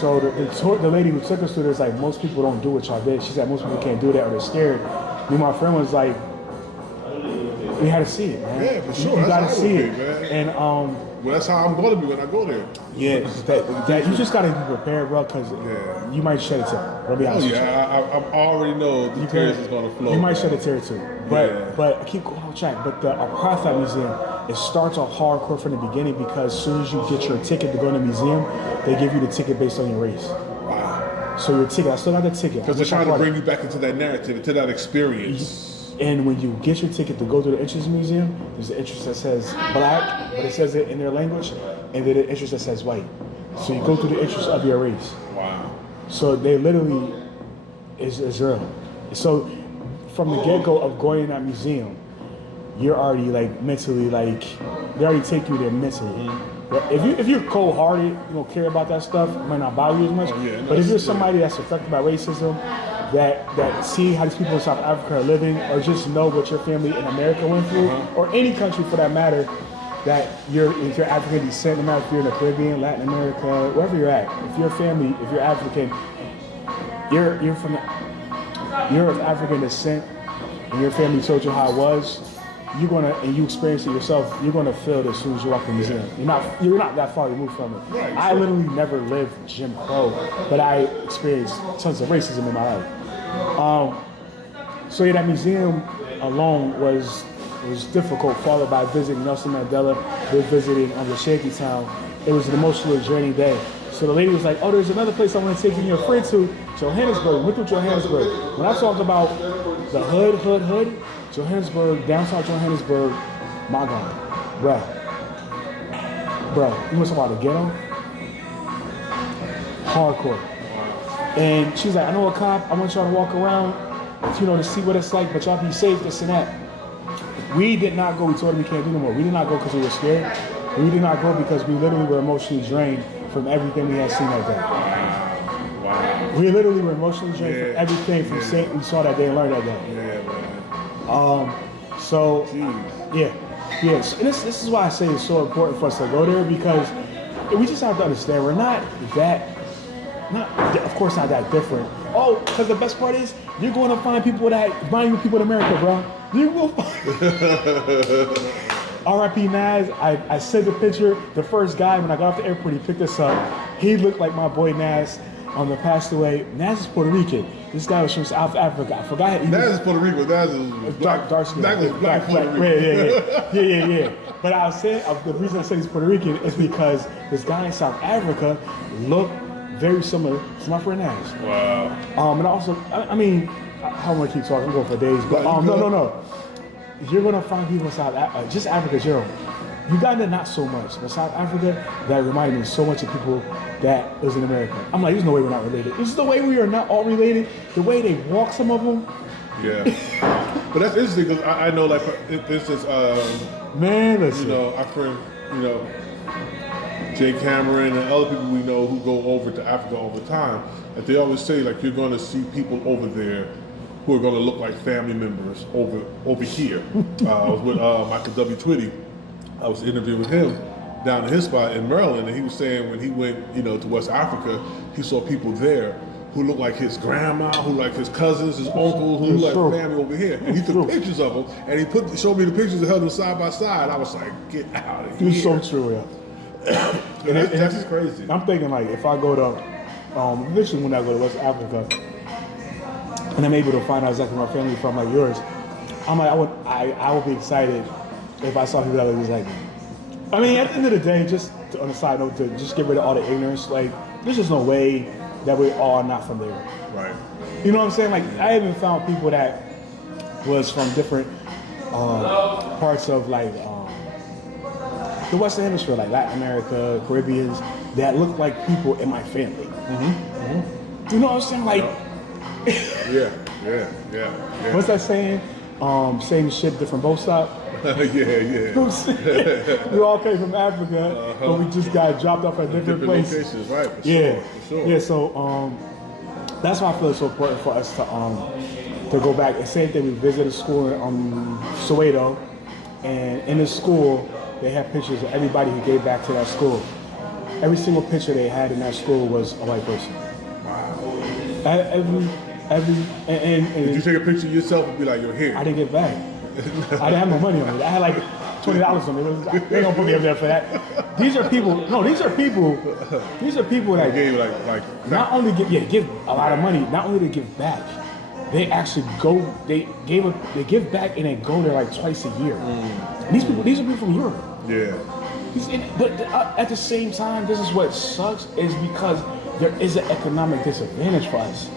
So the lady who took us through this, like, most people don't do what y'all did. She said most people can't do that or they're scared. Me and my friend was like, we had to see it, man. Yeah, for sure. You gotta see it, man. And well, that's how I'm going to be when I go there. yeah, that you just gotta be prepared, bro, because you might shed a tear. I'll be honest with you. I already know the tears is going to flow. You might shed a tear too, but I keep going on track. But the Apartheid Museum, it starts off hardcore from the beginning, because as soon as you get your ticket to go in the museum, they give you the ticket based on your race. Wow. So your ticket, I still got the ticket. Because they're trying to bring you back into that narrative, into that experience. And when you get your ticket to go to the Entrance Museum, there's an entrance that says black, but it says it in their language, and then an entrance that says white. So you go through the entrance of your race. Wow. So they literally is real. So from the get-go of going in that museum, you're already like mentally, like, they already take you there mentally. If you're cold-hearted, you don't care about that stuff, it might not bother you as much. But if you're somebody that's affected by racism, that see how these people in South Africa are living, or just know what your family in America went through, or any country for that matter, that if you're African descent, no matter if you're in the Caribbean, Latin America, wherever you're at, if you're African, you're of African descent, and your family told you how it was, and you experience it yourself, you're gonna feel it as soon as you walk in the museum. You're not that far removed from it. Right, I literally never lived Jim Crow, but I experienced tons of racism in my life. So yeah, that museum alone was difficult, followed by visiting Nelson Mandela, visiting the shanty town. It was an emotionally draining day. So the lady was like, oh, there's another place I want to take you and your friend to, Johannesburg. We went to Johannesburg. When I talk about the hood, Johannesburg, downtown Johannesburg, my God, bro, you want to talk about the ghetto? Hardcore. And she's like, I know a cop, I want y'all to walk around, to see what it's like, but y'all be safe, this and that. We did not go, we told them we can't do no more. We did not go because we were scared. We did not go because we literally were emotionally drained from everything we had seen that day. Wow. We literally were emotionally drained from everything from Saint we saw that day and learned that day. Yeah, man. So, yeah. And this is why I say it's so important for us to go there, because we just have to understand we're not of course not that different. Oh, because the best part is you're going to find people that find you people in America, bro. You will find R.I.P. Naz, I sent the picture. The first guy, when I got off the airport, he picked us up. He looked like my boy Naz. That passed away. Naz is Puerto Rican. This guy was from South Africa. I forgot. Naz is Puerto Rico. Naz is dark skin. Black Puerto Rico. Yeah. But I was saying, the reason I said he's Puerto Rican is because this guy in South Africa looked very similar to my friend Naz. Wow. And also, I mean, I don't want to keep talking. I'm going for days. But no. You're going to find people in South Africa, just Africa general. Uganda, not so much. But South Africa, that reminded me so much of people that was in America. I'm like, there's no way we're not related. This is the way we are not all related. The way they walk, some of them. Yeah. But that's interesting because I know, like, for instance, man, listen. You know, our friend, you know, Jay Cameron and other people we know who go over to Africa all the time, like they always say, like, you're going to see people over there who are going to look like family members over here. I was with Michael W. Twitty. I was interviewing him down in his spot in Maryland, and he was saying when he went, you know, to West Africa, he saw people there who looked like his grandma, who looked like his cousins, his uncles, who looked like family over here. And he took pictures of them, and he showed me the pictures and held them side by side. I was like, get out of here. It's so true, yeah. And that's crazy. I'm thinking, like, if I go to, eventually when I go to West Africa, and I'm able to find out exactly where my family from, like yours, I'm like, I would be excited if I saw people that was like me. I mean, at the end of the day, just on a side note, to just get rid of all the ignorance, like, there's just no way that we all are not from there. Right. You know what I'm saying? Like, I even found people that was from different parts of, like, the Western Hemisphere, like Latin America, Caribbeans, that look like people in my family. You know what I'm saying? Like, yeah. What's that saying? Same ship, different boat stop. Yeah. We all came from Africa, but we just got dropped off at different places. Locations, right? For sure. Yeah. So that's why I feel it's so important for us to go back. And same thing, we visited a school in Soweto, and in the school they had pictures of everybody who gave back to that school. Every single picture they had in that school was a white person. Wow. Did you take a picture of yourself and be like, you're here? I didn't get back. I didn't have no money on me. I had like $20 on me. They don't put me up there for that. These are people that gave like not only give a lot of money, not only to give back, they actually they give back and they go there like twice a year. And these are people from Europe. Yeah. But at the same time, this is what sucks, is because there is an economic disadvantage for us.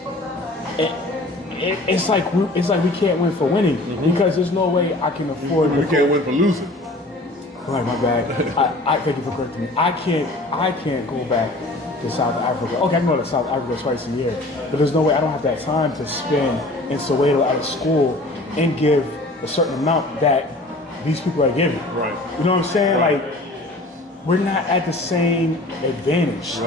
It's like we can't win for winning because there's no way I can afford. We can't win for losing. Right, my bad. I thank you for correcting me. I can't go back to South Africa. Okay, I can go to South Africa twice a year, but there's no way. I don't have that time to spend in Soweto at a school and give a certain amount that these people are giving. Right. You know what I'm saying? Right. Like, we're not at the same advantage,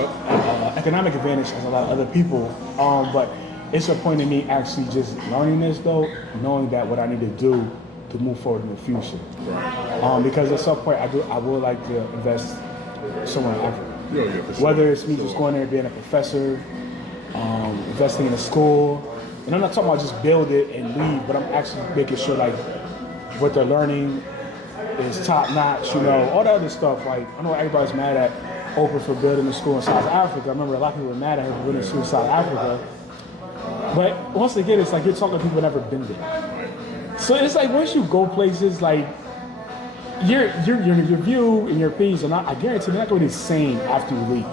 economic advantage as a lot of other people. But it's a point in me actually just learning this, though, knowing that what I need to do to move forward in the future. Right. Because at some point I would like to invest somewhere in Africa. Yeah, for sure. Whether it's me just going there and being a professor, investing in a school, and I'm not talking about just build it and leave, but I'm actually making sure like what they're learning is top notch, you know, all that other stuff. Like, I know everybody's mad at Oprah for building a school in South Africa. I remember a lot of people were mad at her for building a school in South Africa. But once again, it's like you're talking to people who never been there. So it's like once you go places, like your view and your opinions, and I guarantee they're not going to be the same after you leave.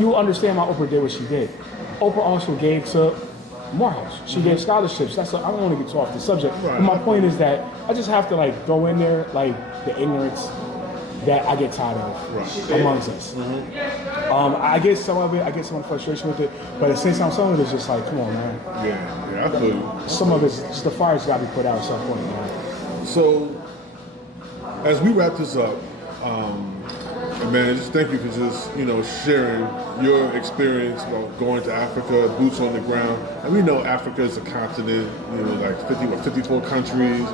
You understand why Oprah did what she did. Oprah also gave to Morehouse. She gave scholarships. I don't want to get too off the subject. But my point is that I just have to like throw in there like the ignorance that I get tired of amongst us. I get some of it. I get some frustration with it. But at the same time, some of it is just like, come on, man. Yeah, I feel you. Some of it's just the fire's got to be put out at some point, man. So, as we wrap this up, man, just thank you for just, sharing your experience about going to Africa, boots on the ground. And we know Africa is a continent, like 54 countries.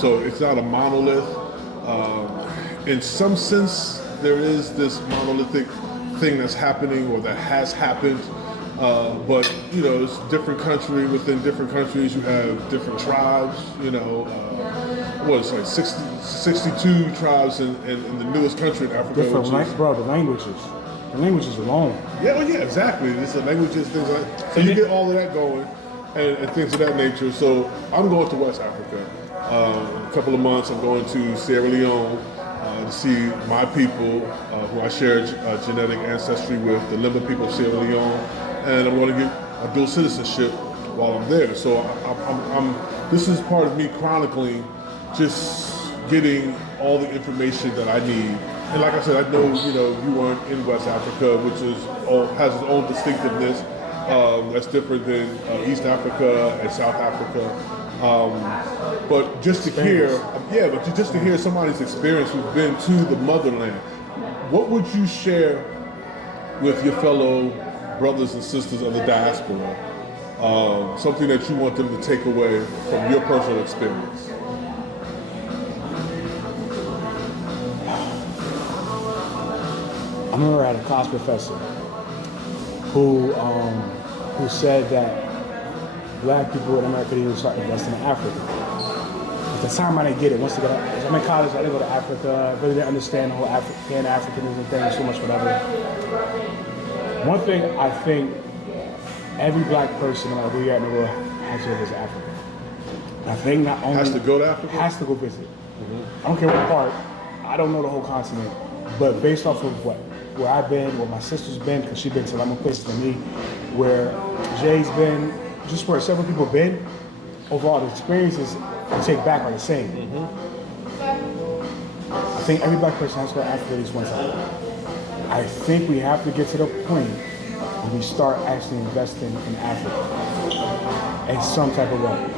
So it's not a monolith. In some sense, there is this monolithic thing that's happening or that has happened. But, it's different country within different countries. You have different tribes, what, it's like 62 tribes in the newest country in Africa. Different, bro, the languages. The languages alone. Yeah, well, yeah, exactly. It's the languages, things like that. So you get all of that going and things of that nature. So I'm going to West Africa. In a couple of months, I'm going to Sierra Leone to see my people who I share genetic ancestry with, the Limba people of Sierra Leone. And I'm going to get a dual citizenship while I'm there. So this is part of me chronicling just getting all the information that I need. And like I said, I know, you weren't in West Africa, which has its own distinctiveness that's different than East Africa and South Africa. But just to hear somebody's experience who's been to the motherland, what would you share with your fellow brothers and sisters of the diaspora? Something that you want them to take away from your personal experience? I remember I had a class professor who said that black people in America need to start investing in Africa. At the time, I didn't get it. Once I'm in college, I didn't go to Africa. I really didn't understand the whole Pan-Africanism thing, so much whatever. One thing I think every black person, no matter who you are in the world, has to visit Africa. I think not only has to go to Africa, has to go visit. I don't care what part. I don't know the whole continent, but based off of where I've been, where my sister's been, because she's been to a lot more places than me, where Jay's been, just where several people have been, overall the experiences you take back are the same. I think every black person has to go to Africa at least one time. I think we have to get to the point where we start actually investing in Africa in some type of way.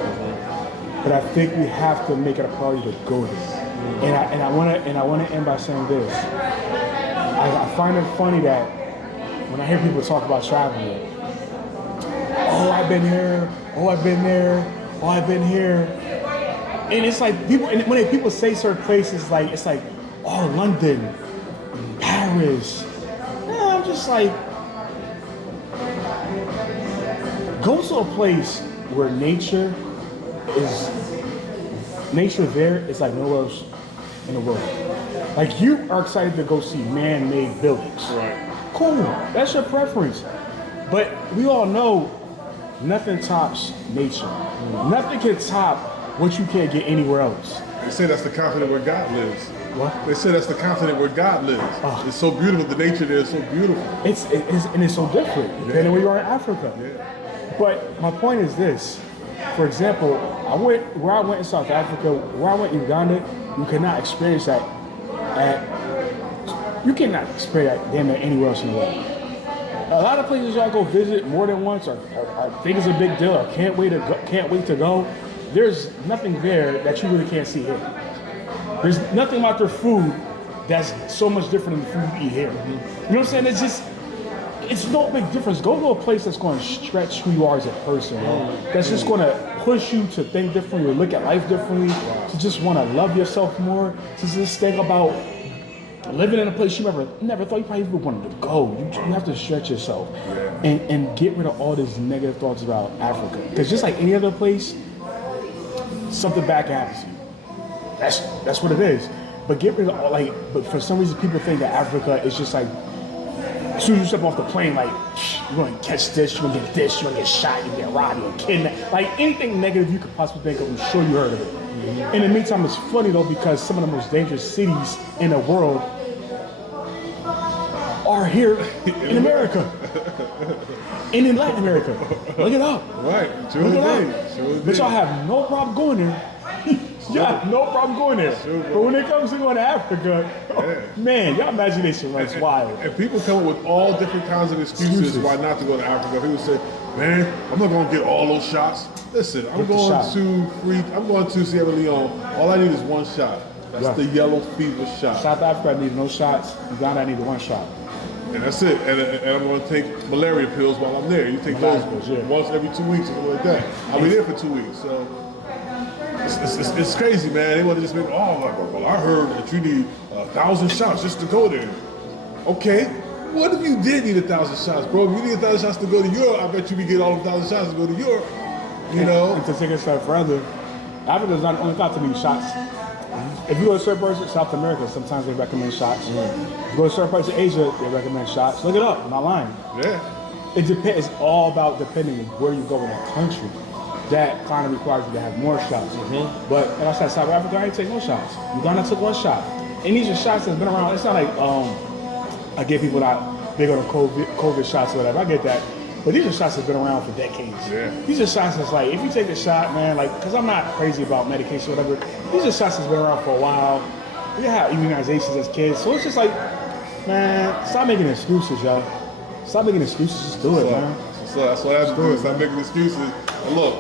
But I think we have to make it a priority to go there. And I want to end by saying this. I find it funny that when I hear people talk about traveling, oh, I've been here, oh, I've been there, oh, I've been here. And it's like when people say certain places, it's like, oh, London, Paris. Yeah, I'm just like, go to a place where nature there is like nowhere else in the world. Like, you are excited to go see man-made buildings. Right. Cool, that's your preference. But we all know nothing tops nature. Nothing can top what you can't get anywhere else. They say that's the continent where God lives. What? They say that's the continent where God lives. Oh. It's so beautiful. The nature there is so beautiful. It's so different depending on where you are in Africa. Yeah. But my point is this. For example, where I went in South Africa, where I went in Uganda, you cannot experience that you cannot experience that damn near anywhere else in the world. A lot of places I go visit more than once or think it's a big deal or can't wait to go. There's nothing there that you really can't see here. There's nothing about their food that's so much different than the food you eat here. You know what I'm saying? It's no big difference. Go to a place that's going to stretch who you are as a person, that's just going to push you to think differently, to look at life differently, to just want to love yourself more, to just think about living in a place you never thought you probably even wanted to go. You have to stretch yourself and get rid of all these negative thoughts about Africa. Because just like any other place, something bad can happen to you. That's what it is. But get rid of all, but for some reason people think that Africa is just like, as soon as you step off the plane, like, you're going to catch this, you're going to get this, you're going to get shot, you're going to get robbed, you're going to kidnapped. Like, anything negative you could possibly think of, I'm sure you heard of it. In the meantime, it's funny, though, because some of the most dangerous cities in the world are here in America. And in Latin America. Look it up. Right. Look it up. But y'all have no problem going there. Y'all have no problem going there. But when it comes to going to Africa, man, y'all imagination runs wild. And people come up with all different kinds of excuses why not to go to Africa. People say, man, I'm not going to get all those shots. Listen, I'm going to Sierra Leone. All I need is one shot. That's the yellow fever shot. South Africa, I need no shots. Uganda, I need one shot. And that's it. And I'm going to take malaria pills while I'm there. You take those once every 2 weeks or something like that. I'll be there for 2 weeks. So it's crazy, man. They want to just make, well, I heard that you need 1,000 shots just to go there. Okay. What if you did need 1,000 shots, bro? If you need 1,000 shots to go to Europe, I bet you could get all 1,000 shots to go to Europe. You know? And to take it a step further, Africa is not the only continent to need shots If you go to certain parts of South America, sometimes they recommend shots. If you go to certain parts of Asia, they recommend shots. Look it up. I'm not lying. Yeah. It depends. It's all about depending on where you go in the country. That kind of requires you to have more shots. But like I said, South Africa, I didn't take no shots. Uganda took 1 shot. And these are shots that's been around. It's not like I get people that big on the COVID shots or whatever. I get that. But these are shots that's been around for decades. Yeah. These are shots that's like, if you take the shot, man, like, because I'm not crazy about medication or whatever. These are shots that's been around for a while. We have immunizations as kids. So it's just like, man, stop making excuses, y'all. Stop making excuses. Just do it, man. So that's what I have to do. Stop making excuses. And look,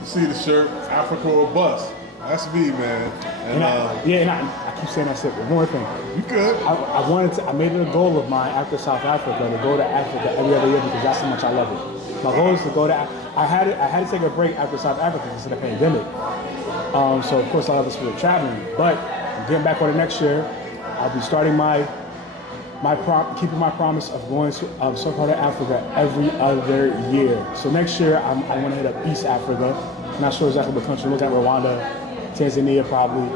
you see the shirt, Africa or bust. That's me, man. And I keep saying that shit, but one more thing. you good. I made it a goal of mine after South Africa to go to Africa every other year because that's how much I love it. My goal is to go to, I had to take a break after South Africa because of the pandemic. So of course I love this for traveling, but I'm getting back on it next year. I'll be starting keeping my promise of going to some part of Africa every other year. So next year I want to hit up East Africa. I'm not sure exactly what country. Look at Rwanda, Tanzania probably.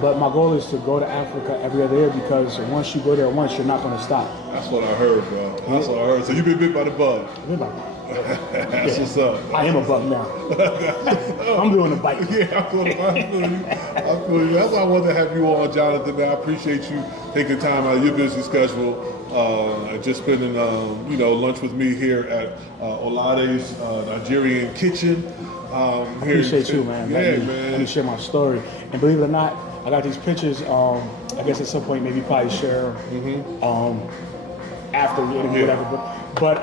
But my goal is to go to Africa every other year because once you go there once, you're not going to stop. That's what I heard, bro. That's what I heard. So you've been bit by the bug. That's what's up. I am a bug now. I'm doing the bite. Yeah, I feel you. I feel you. That's why I wanted to have you on, Jonathan. Man, I appreciate you taking time out of your busy schedule and just spending, lunch with me here at OLAIDE'S Nigerian kitchen. I appreciate you, man. Let me share my story. And believe it or not, I got these pictures. I guess at some point, maybe probably share after the interview, whatever. But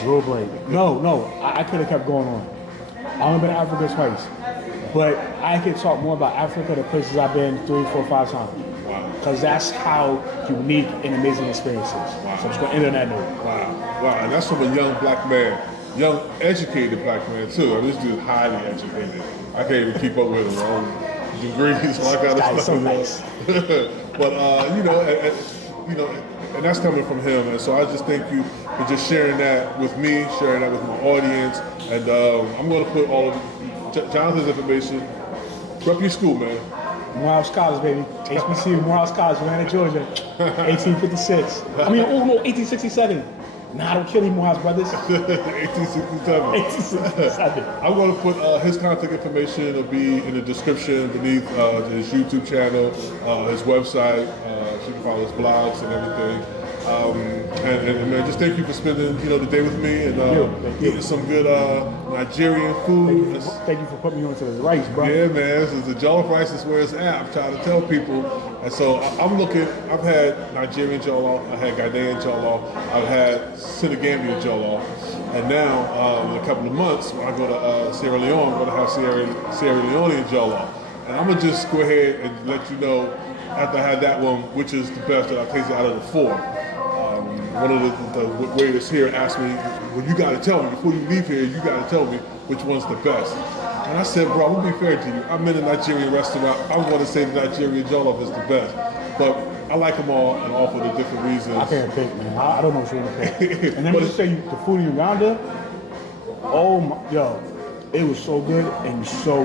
drill blade. No, I could have kept going on. I've only been to Africa twice, but I could talk more about Africa, the places I've been 3, 4, 5 times. Wow. Because that's how unique and amazing experiences. Wow. So I'm just going to end on that note. Wow, and that's from a young black man, young educated black man too. I mean, this dude's highly educated. I can't even keep up with him. Own degrees, all that kind of stuff. So nice. But and that's coming from him. And so I just thank you for just sharing that with me, sharing that with my audience. And I'm going to put all of Jonathan's information. Rep your school, man. Morehouse College, baby. HBCU, Morehouse College, Atlanta, Georgia. 1856. 1867. Nah, don't kill me, Morehouse brothers. 1867. 1867. I'm going to put his contact information. It'll be in the description beneath his YouTube channel, his website. You can follow his blogs and everything. And man, just thank you for spending the day with me and eating some good Nigerian food. Thank you for putting me onto the rice, bro. Yeah, man, the jollof rice is where it's at. I'm trying to tell people. And so I've had Nigerian jollof, I had Ghanaian jollof, I've had Senegambian jollof, and now in a couple of months when I go to Sierra Leone, I'm going to have Sierra Leonean jollof. And I'm going to just go ahead and let you know after I had that one, which is the best that I've tasted out of the 4. One of the waiters here asked me, well, you got to tell me, before you leave here, you got to tell me which one's the best. And I said, bro, I'm going to be fair to you. I'm in a Nigerian restaurant. I'm going to say the Nigerian jollof is the best. But I like them all and all for the different reasons. I can't pick, man. I don't know what you want to pick. And then when you say the food in Uganda, it was so good and so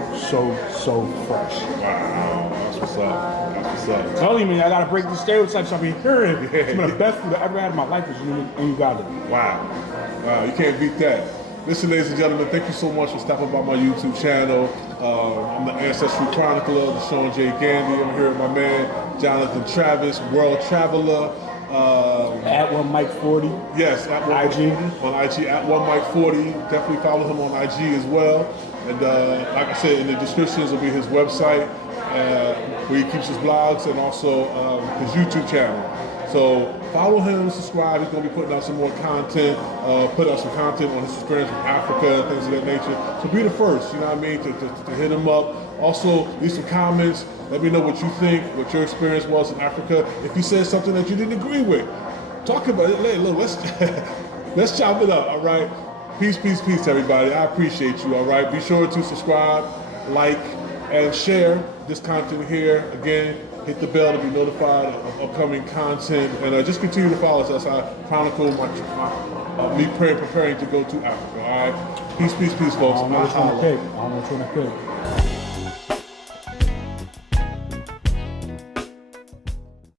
fresh. Wow, that's what's up. That's what's up. Telling me I gotta break the stereotypes I've been hearing. Some of the best food I ever had in my life was in Uganda. Wow, you can't beat that. Listen, ladies and gentlemen, thank you so much for stopping by my YouTube channel. I'm the Ancestry Chronicler, the Shawn J. Gandy. I'm here with my man, Jonathan Travis, World Traveler. At one Mike 40. Yes, at one IG. On IG, at one Mike 40. Definitely follow him on IG as well. And like I said, in the descriptions will be his website, where he keeps his blogs, and also his YouTube channel. So follow him, subscribe. He's going to be putting out some more content, put out some content on his experience with Africa and things of that nature. So be the first, you know what I mean, to hit him up. Also, leave some comments. Let me know what you think, what your experience was in Africa. If you said something that you didn't agree with, talk about it. Hey, look, let's chop it up, all right? Peace, peace, peace, everybody. I appreciate you, all right? Be sure to subscribe, like, and share this content here. Again, hit the bell to be notified of upcoming content. And just continue to follow us as I chronicle me preparing to go to Africa, all right? Peace, peace, peace, folks. I don't know which one to pick.